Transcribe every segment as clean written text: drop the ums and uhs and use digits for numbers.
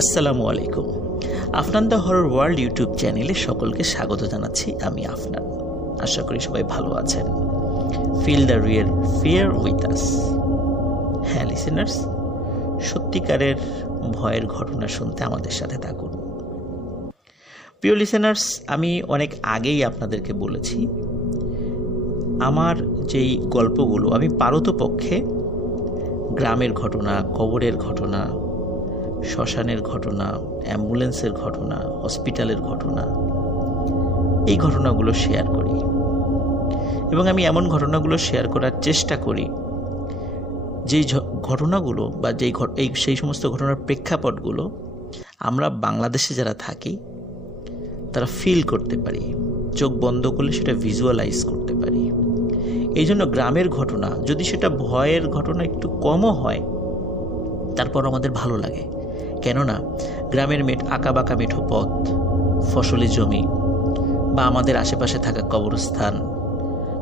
আসসালামু আলাইকুম। Afnan the horror world YouTube চ্যানেলে সকলকে স্বাগত জানাচ্ছি। আমি আফনান। আশা করি সবাই ভালো আছেন। Feel the real fear with us. হ্যাঁ লিসেনার্স, সত্যিকারের ভয়ের ঘটনা শুনতে আমাদের সাথে থাকুন। প্রিয় লিসেনার্স, আমি অনেক আগেই আপনাদেরকে বলেছি আমার যেই গল্পগুলো আমি পারতপক্ষে গ্রামের ঘটনা, কবরের ঘটনা, শ্মশানের ঘটনা, অ্যাম্বুলেন্সের ঘটনা, হসপিটালের ঘটনা, এই ঘটনাগুলো শেয়ার করি এবং আমি এমন ঘটনাগুলো শেয়ার করার চেষ্টা করি যেই ঘটনাগুলো বা সেই সমস্ত ঘটনার প্রেক্ষাপটগুলো আমরা বাংলাদেশে যারা থাকি তারা ফিল করতে পারি, চোখ বন্ধ করলে সেটা ভিজুয়ালাইজ করতে পারি। এই জন্য গ্রামের ঘটনা, যদি সেটা ভয়ের ঘটনা একটু কমও হয়, তারপর আমাদের ভালো লাগে। কেননা গ্রামের আঁকাবাঁকা মেঠো পথ, ফসলি জমি বা আমাদের আশেপাশে থাকা কবরস্থান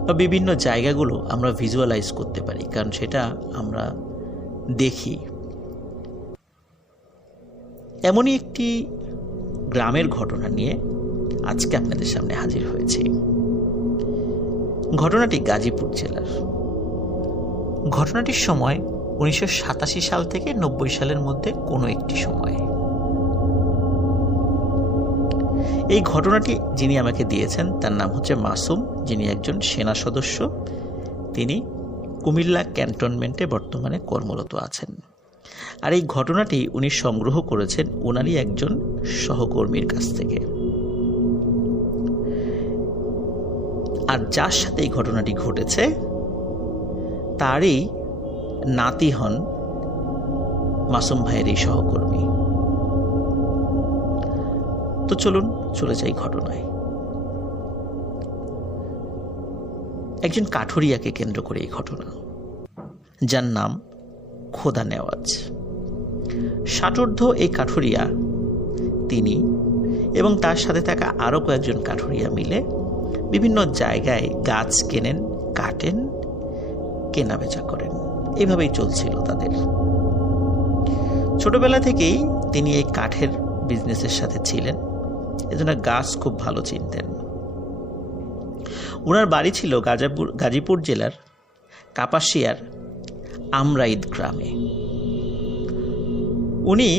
বা বিভিন্ন জায়গাগুলো আমরা ভিজুয়ালাইজ করতে পারি, কারণ সেটা আমরা দেখি। এমনই একটি গ্রামের ঘটনা নিয়ে আজকে আপনাদের সামনে হাজির হয়েছি। ঘটনাটি গাজীপুর জেলার। ঘটনাটির সময় 1987 সাল থেকে 90 সালের মধ্যে কোনো একটি সময়। এই ঘটনাটি যিনি আমাকে দিয়েছেন তার নাম হচ্ছে মাসুম, যিনি একজন সেনা সদস্য। তিনি কুমিল্লা ক্যান্টনমেন্টে বর্তমানে কর্মরত আছেন। আর এই ঘটনাটি উনি সংগ্রহ করেছেন ওনারই একজন সহকর্মীর কাছ থেকে। আর যার সাথে এই ঘটনাটি ঘটেছে তারই নাতি হন মাসুম ভাইয়ের এই সহকর্মী। তো চলুন চলে যাই ঘটনায়। একজন কাঠুরিয়াকে কেন্দ্র করে এই ঘটনা, যার নাম খোদা নেওয়াজ। ষাটোর্ধ্ব এই কাঠুরিয়া, তিনি এবং তার সাথে থাকা আরও কয়েকজন কাঠুরিয়া মিলে বিভিন্ন জায়গায় গাছ কেনেন, কাটেন, কেনা বেচা করেন। এভাবেই চলছিল তাদের। ছোটবেলা থেকেই তিনি এই কাঠের বিজনেসের সাথে ছিলেন, এজন্য গাছ খুব ভালো চিনতেন। ওনার বাড়ি ছিল গাজীপুর জেলার কাপাসিয়ার আমরাইদ গ্রামে। উনি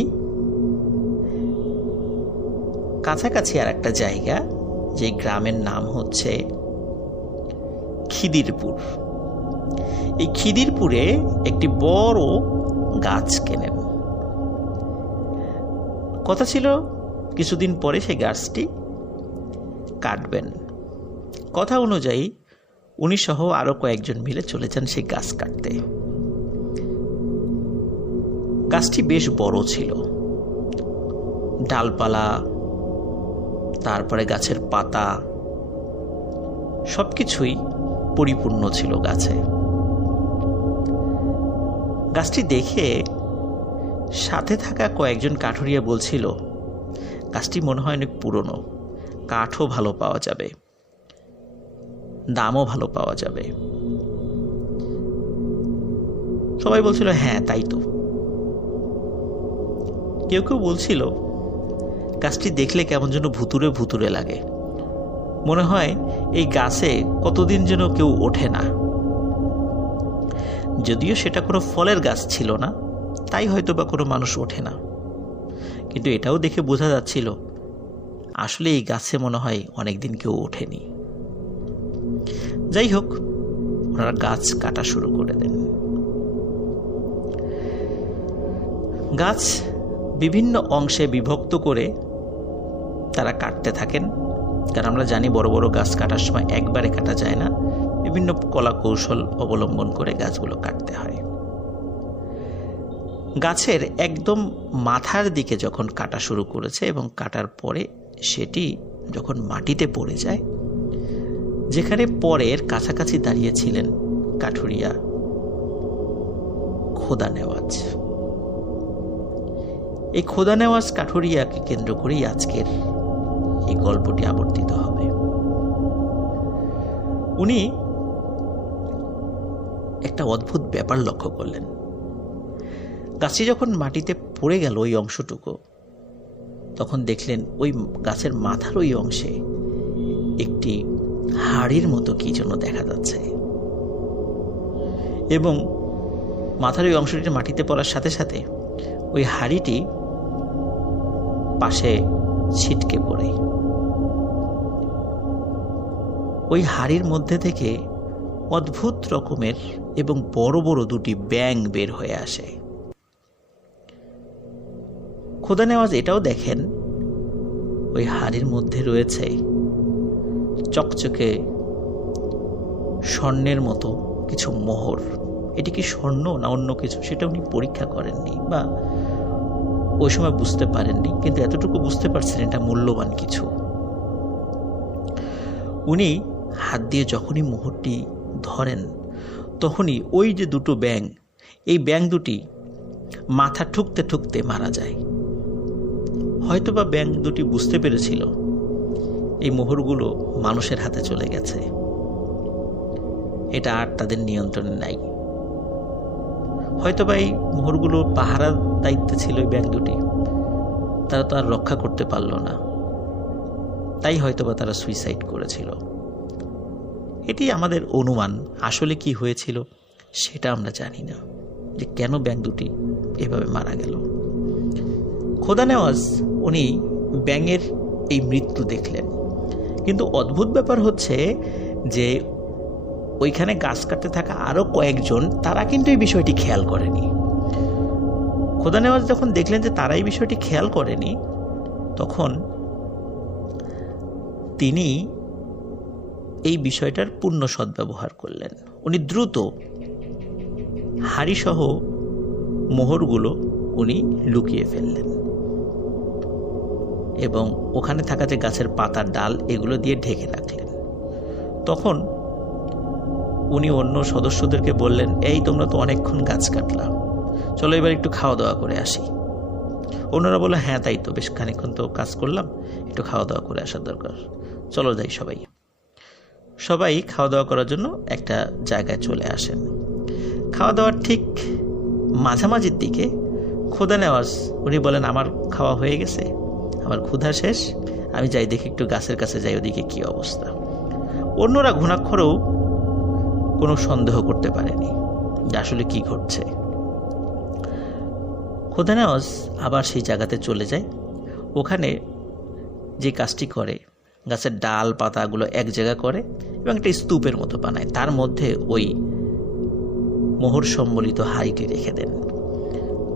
কাছাকাছি আর একটা জায়গা, যে গ্রামের নাম হচ্ছে খিদিরপুর। এই খিদিরপুরে একটি বড় গাছ কেনেন। কথা ছিল কিছুদিন পরে সেই গাছটি কাটবেন। কথা অনুযায়ী উনি সহ আরো কয়েকজন মিলে চলে যান সেই গাছ কাটতে। গাছটি বেশ বড় ছিল, ডালপালা, তারপরে গাছের পাতা সবকিছুই পরিপূর্ণ ছিল গাছে। গাছটি দেখে সাথে থাকা কয়েকজন কাঠুরিয়া বলছিল, গাছটি মনে হয় অনেক পুরনো, কাঠও ভালো পাওয়া যাবে, দামও ভালো পাওয়া যাবে। সবাই বলছিল হ্যাঁ তাই তো। কেউ কেউ বলছিল গাছটি দেখলে কেমন যেন ভুতুরে ভুতুরে লাগে, মনে হয় এই গাছে কতদিন যেন কেউ ওঠে না। যদিও সেটা কোনো ফলের গাছ ছিল না, তাই হয়তো বা কোনো মানুষ ওঠে না, কিন্তু এটাও দেখে বোঝা যাচ্ছিল আসলে এই গাছে মনে হয় অনেকদিন কেউ ওঠেনি। যাই হোক, ওনারা গাছ কাটা শুরু করে দেন। গাছ বিভিন্ন অংশে বিভক্ত করে তারা কাটতে থাকেন, কারণ আমরা জানি বড় বড় গাছ কাটার সময় একবারে কাটা যায় না, বিভিন্ন কলা কৌশল অবলম্বন করে গাছগুলো কাটতে হয়। গাছের একদম মাথার দিকে যখন কাটা শুরু করেছে এবং কাটার পরে সেটি যখন মাটিতে পড়ে যায়, যেখানে পরের কাছাকাছি দাঁড়িয়েছিলেন কাঠুরিয়া খোদা নেওয়াজ। এই খোদা নেওয়াজ কাঠুরিয়াকে কেন্দ্র করেই আজকের এই গল্পটি আবর্তিত হবে। উনি একটা অদ্ভুত ব্যাপার লক্ষ্য করলেন। গাছটি যখন মাটিতে পড়ে গেল ওই অংশটুকু, তখন দেখলেন ওই গাছের মাথার ওই অংশে একটি হাড়ির মতো কি যেন দেখা যাচ্ছে, এবং মাথার ওই অংশটি মাটিতে পড়ার সাথে সাথে ওই হাড়িটি পাশে ছিটকে পড়ে। ওই হাড়ির মধ্যে থেকে অদ্ভুত রকমের এবং বড় বড় দুটি ব্যাঙ বের হয়ে আসে। খোদা নেওয়াজ এটাও দেখেন ওই হাড়ির মধ্যে রয়েছে চকচকে স্বর্ণের মতো কিছু মোহর। এটি কি স্বর্ণ না অন্য কিছু সেটা উনি পরীক্ষা করেননি বা ওই সময় বুঝতে পারেননি, কিন্তু এতটুকু বুঝতে পারছেন এটা মূল্যবান কিছু। উনি হাত দিয়ে যখনই মোহরটি ধরেন, তখনই ওই যে দুটো ব্যাঙ, এই ব্যাঙ দুটি মাথা ঠুকতে ঠুকতে মারা যায়। হয়তোবা ব্যাঙ দুটি বুঝতে পেরেছিল এই মোহরগুলো মানুষের হাতে চলে গেছে, এটা আর তাদের নিয়ন্ত্রণে নাই। হয়তোবা এই মোহরগুলো পাহারার দায়িত্বে ছিল এই ব্যাঙ দুটি, তারা তো আর রক্ষা করতে পারল না, তাই হয়তোবা তারা সুইসাইড করেছিল। এটি আমাদের অনুমান, আসলে কি হয়েছিল সেটা আমরা জানি না, যে কেন ব্যাঙ দুটি এভাবে মারা গেল। খোদা নেওয়াজ উনি ব্যাঙের এই মৃত্যু দেখলেন, কিন্তু অদ্ভুত ব্যাপার হচ্ছে যে ওইখানে গাছ কাটতে থাকা আরো কয়েকজন, তারা কিন্তু এই বিষয়টি খেয়াল করেনি। খোদা নেওয়াজ যখন দেখলেন যে তারা এই বিষয়টি খেয়াল করেনি, তখন তিনি এই বিষয়টার পূর্ণ সদ্ব্যবহার করলেন। উনি দ্রুত হাড়িসহ মোহরগুলো উনি লুকিয়ে ফেললেন এবং ওখানে থাকা যে গাছের পাতার ডাল এগুলো দিয়ে ঢেকে রাখলেন। তখন উনি অন্য সদস্যদেরকে বললেন, এই তোমরা তো অনেকক্ষণ গাছ কাটলাম, চলো এবার একটু খাওয়া দাওয়া করে আসি। অন্যরা বললো, হ্যাঁ তাই তো, বেশ খানিকক্ষণ তো কাজ করলাম, একটু খাওয়া দাওয়া করে আসার দরকার, চলো যাই। সবাই খাওয়া দাওয়া করার জন্য একটা জায়গায় চলে আসেন। খাওয়া দাওয়ার ঠিক মাঝামাঝির দিকে খোদা নেওয়াজ উনি বলেন, আমার খাওয়া হয়ে গেছে, আমার ক্ষুধা শেষ, আমি যাই দেখি একটু গাছের কাছে যাই, ওদিকে কি অবস্থা। অন্যরা ঘুণাক্ষরেও কোনো সন্দেহ করতে পারেনি যে আসলে কি ঘটছে। খোদা নেওয়াজ আবার সেই জায়গাতে চলে যায়। ওখানে যে কাজটি করে, গাছের ডাল পাতাগুলো এক জায়গা করে এবং একটা স্তূপের মতো বানায়, তার মধ্যে ওই মোহর সম্বলিত হাড়িটি রেখে দেন।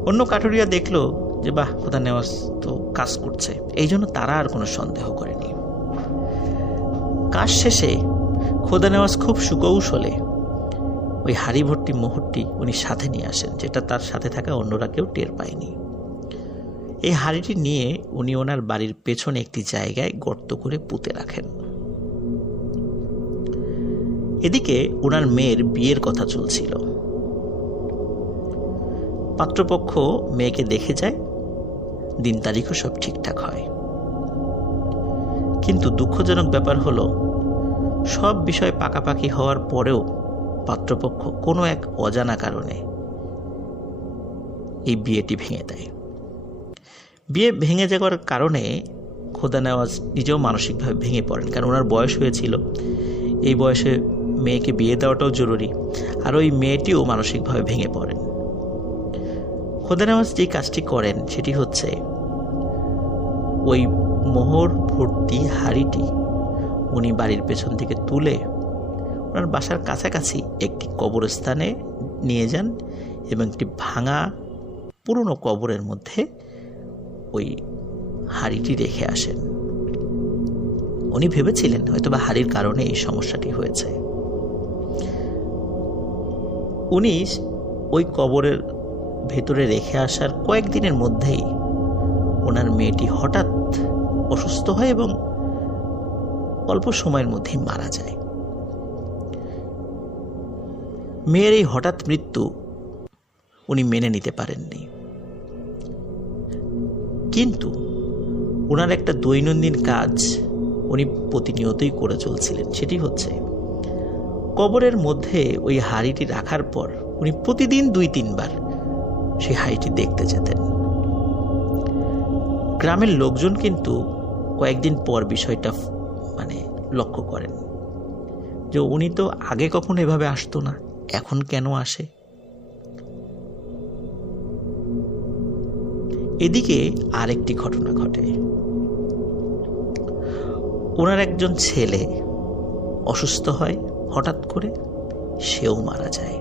অন্য কাঠুরিয়া দেখলো যে বাহ, খোদা নেওয়াজ তো কাজ করছে, এই জন্য তারা আর কোনো সন্দেহ করেনি। কাজ শেষে খোদা নেওয়াজ খুব সুকৌশলে ওই হাড়ি ভর্তি মোহরটি উনি সাথে নিয়ে আসেন, যেটা তার সাথে থাকা অন্যরা কেউ টের পায়নি। এই হাড়িটি নিয়ে উনি ওনার বাড়ির পেছনে একটি জায়গায় গর্ত করে পুঁতে রাখেন। এদিকে ওনার মেয়ের বিয়ের কথা চলছিল। পাত্রপক্ষ মেয়েকে দেখে যায়, দিন তারিখও সব ঠিকঠাক হয়। কিন্তু দুঃখজনক ব্যাপার হলো, সব বিষয় পাকাপাকি হওয়ার পরেও পাত্রপক্ষ কোনো এক অজানা কারণে এই বিয়েটি ভেঙে দেয়। বিয়ে ভেঙে যাওয়ার কারণে খোদা নেওয়াজ নিজেও মানসিকভাবে ভেঙে পড়েন, কারণ ওনার বয়স হয়েছিল, এই বয়সে মেয়েকে বিয়ে দেওয়াটাও জরুরি, আর ওই মেয়েটিও মানসিকভাবে ভেঙে পড়েন। খোদা নেওয়াজ যে কাজটি করেন সেটি হচ্ছে, ওই মোহর ভর্তি হাড়িটি উনি বাড়ির পেছন থেকে তুলে ওনার বাসার কাছাকাছি একটি কবরস্থানে নিয়ে যান এবং একটি ভাঙা পুরনো কবরের মধ্যে ওই হাড়িটি রেখে আসেন। উনি ভেবেছিলেন হয়তোবা হাড়ির কারণে এই সমস্যাটি হয়েছে। উনি ওই কবরের ভেতরে রেখে আসার কয়েকদিনের মধ্যেই ওনার মেয়েটি হঠাৎ অসুস্থ হয় এবং অল্প সময়ের মধ্যেই মারা যায়। মেয়ের এই হঠাৎ মৃত্যু উনি মেনে নিতে পারেননি, কিন্তু ওনার একটা দৈনন্দিন কাজ উনি প্রতিনিয়তই করে চলছিলেন। সেটি হচ্ছে কবরের মধ্যে ওই হাঁড়িটি রাখার পর উনি প্রতিদিন 2-3 বার সেই হাঁড়িটি দেখতে যেতেন। গ্রামের লোকজন কিন্তু কয়েকদিন পর বিষয়টা লক্ষ্য করেন যে উনি তো আগে কখনো এভাবে আসতো না, এখন কেন আসে। এদিকে আরেকটি ঘটনা ঘটে। ওনার একজন ছেলে অসুস্থ হয় হঠাৎ করে, সেও মারা যায়।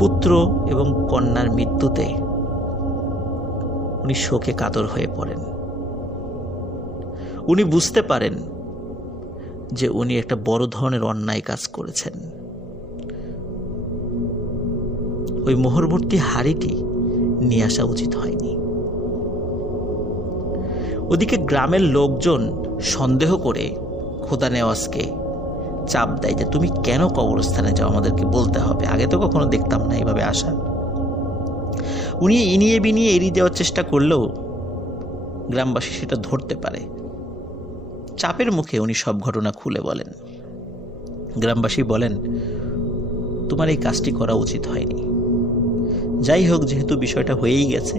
পুত্র এবং কন্যার মৃত্যুতে উনি শোকে কাতর হয়ে পড়েন। উনি বুঝতে পারেন যে উনি একটা বড় ধরনের অন্যায় কাজ করেছেন। ওই মোহরবর্তী হাঁড়িটি নিয়ে আসা উচিত হয়নি। ওদিকে গ্রামের লোকজন সন্দেহ করে খোদা নেওয়াজকে চাপ দেয় যে তুমি কেন কবরস্থানে যাও, আমাদেরকে বলতে হবে, আগে তো কখনো দেখতাম না এইভাবে আসা। উনি ইনিয়ে বিনিয়ে এড়িয়ে দেওয়ার চেষ্টা করলেও গ্রামবাসী সেটা ধরতে পারে। চাপের মুখে উনি সব ঘটনা খুলে বলেন। গ্রামবাসী বলেন, তোমার এই কাজটি করা উচিত হয়নি। যাই হোক, যেহেতু বিষয়টা হয়েই গেছে,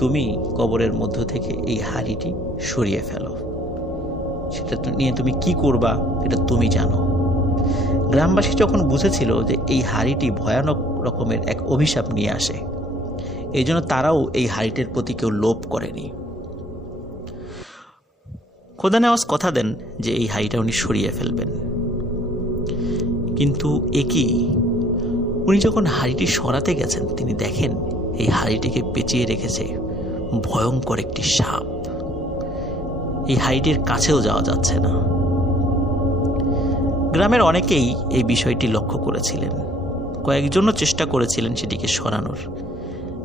তুমি কবরের মধ্য থেকে এই হাঁড়িটি সরিয়ে ফেলো। সেটা নিয়ে তুমি কি করবা এটা তুমি জানো। গ্রামবাসী যখন বুঝেছিল যে এই হাঁড়িটি ভয়ানক রকমের এক অভিশাপ নিয়ে আসে, এই জন্য তারাও এই হাঁড়িটির প্রতি কেউ লোভ করেনি। খোদা নেওয়াজ কথা দেন যে এই হাঁড়িটা উনি সরিয়ে ফেলবেন। কিন্তু একই উনি যখন হাঁড়িটি সরাতে গেছেন, তিনি দেখেন এই হাঁড়িটিকে পেঁচিয়ে রেখেছে ভয়ঙ্কর একটি সাপ। এই হাঁড়িটির কাছেও যাওয়া যাচ্ছে না। গ্রামের অনেকেই এই বিষয়টি লক্ষ্য করেছিলেন, কয়েকজনও চেষ্টা করেছিলেন সেটিকে সরানোর,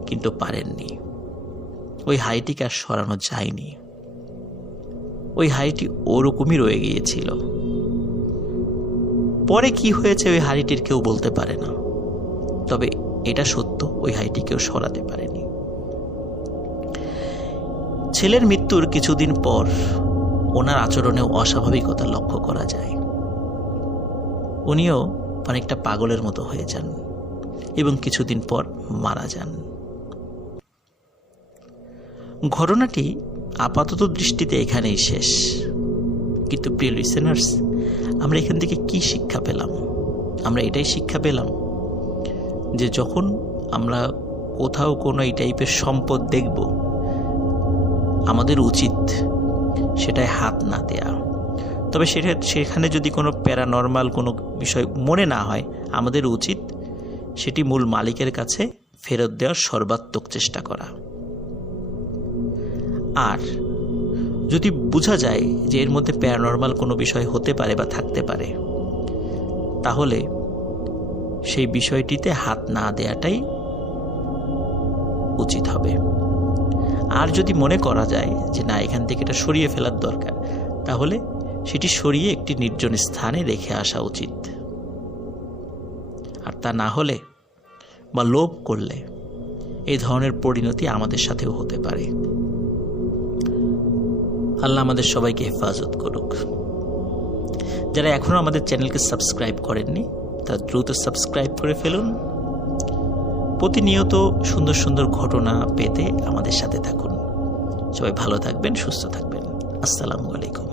কিন্তু পারেননি। ওই হাঁড়িটিকে আর সরানো যায়নি। ওই হাঁড়িটি ওরকমই রয়ে গিয়েছিল। পরে কি হয়েছে ওই হাঁড়িটির কেউ বলতে পারে না, তবে এটা সত্য, ওই হাঁড়িটি কেউ সরাতে পারেনি। ছেলের মৃত্যুর কিছুদিন পর ওনার আচরণেও অস্বাভাবিকতা লক্ষ্য করা যায়। উনিও অনেকটা পাগলের মতো হয়ে যান এবং কিছুদিন পর মারা যান। ঘটনাটি আপাতত দৃষ্টিতে এখানেই শেষ, কিন্তু প্রিয় লিসেনার্স, আমরা এখান থেকে কি শিক্ষা পেলাম? আমরা এটাই শিক্ষা পেলাম যে যখন আমরা কোথাও কোনো এই টাইপের সম্পদ দেখব, আমাদের উচিত সেটায় হাত না দেয়া। তবে সেখানে যদি কোনো প্যারানর্মাল কোনো বিষয় মনে না হয়, আমাদের উচিত সেটি মূল মালিকের কাছে ফেরত দেওয়ার সর্বাত্মক চেষ্টা করা। আর যদি বোঝা যায় যে এর মধ্যে প্যারানর্মাল কোনো বিষয় হতে পারে বা থাকতে পারে, তাহলে সেই বিষয়টিতে হাত না দেওয়াটাই উচিত হবে। আর যদি মনে করা যায় যে না, এখান থেকে এটা সরিয়ে ফেলার দরকার, তাহলে সেটি সরিয়ে একটি নির্জন স্থানে রেখে আসা উচিত। আর তা না হলে বা লোভ করলে এই ধরনের পরিণতি আমাদের সাথেও হতে পারে। আল্লাহ আমাদের সবাইকে হেফাজত করুক। যারা এখনো আমাদের চ্যানেলকে সাবস্ক্রাইব করেননি, তারা দ্রুত সাবস্ক্রাইব করে ফেলুন। প্রতিনিয়ত সুন্দর সুন্দর ঘটনা পেতে আমাদের সাথে থাকুন। সবাই ভালো থাকবেন, সুস্থ থাকবেন। আসসালামু আলাইকুম।